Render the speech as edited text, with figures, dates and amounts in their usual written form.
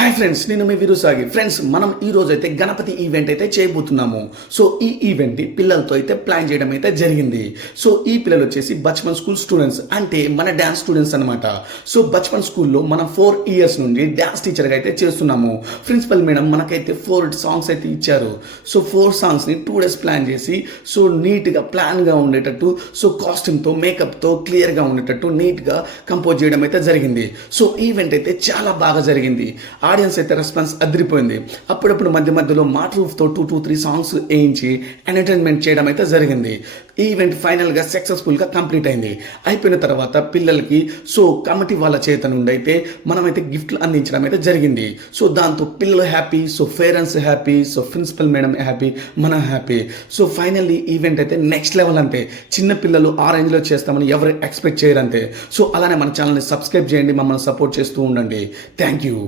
Hi friends, నేను మీ విరుసాగి. Friends, మనం ఈ రోజు అయితే గణపతి ఈవెంట్ అయితే చేయబోతున్నాము. సో ఈ ఈవెంట్ పిల్లలతో అయితే ప్లాన్ చేయడం అయితే జరిగింది. సో ఈ పిల్లలు వచ్చేసి బచ్పన్ స్కూల్ స్టూడెంట్స్, అంటే మన డ్యాన్స్ స్టూడెంట్స్ అనమాట. సో బచ్పన్ స్కూల్లో మనం 4 years నుండి డ్యాన్స్ టీచర్గా అయితే చేస్తున్నాము. ప్రిన్సిపల్ మేడం మనకైతే 4 సాంగ్స్ అయితే ఇచ్చారు. సో 4 సాంగ్స్ని 2 days ప్లాన్ చేసి, సో నీట్గా ప్లాన్గా ఉండేటట్టు, సో కాస్ట్యూమ్తో మేకప్తో క్లియర్గా ఉండేటట్టు నీట్గా కంపోజ్ చేయడం అయితే జరిగింది. సో ఈవెంట్ అయితే చాలా బాగా జరిగింది. ఆడియన్స్ అయితే రెస్పాన్స్ అదిరిపోయింది. అప్పుడప్పుడు మధ్య మధ్యలో మాట రూఫ్తో 2 to 3 సాంగ్స్ వేయించి ఎంటర్టైన్మెంట్ చేయడం అయితే జరిగింది. ఈ ఈవెంట్ ఫైనల్గా సక్సెస్ఫుల్గా కంప్లీట్ అయింది. అయిపోయిన తర్వాత పిల్లలకి సో కమిటీ వాళ్ళ చేత నుండి అయితే మనమైతే గిఫ్ట్లు అందించడం అయితే జరిగింది. సో దాంతో పిల్లలు happy, so parents happy, so principal madam happy, మనం హ్యాపీ. సో ఫైనల్లీ ఈవెంట్ అయితే నెక్స్ట్ లెవెల్ అంతే. చిన్న పిల్లలు ఆ రేంజ్లో చేస్తామని ఎవరు ఎక్స్పెక్ట్ చేయరంతే. సో అలానే మన ఛానల్ని సబ్స్క్రైబ్ చేయండి, మమ్మల్ని సపోర్ట్ చేస్తూ ఉండండి. Thank you.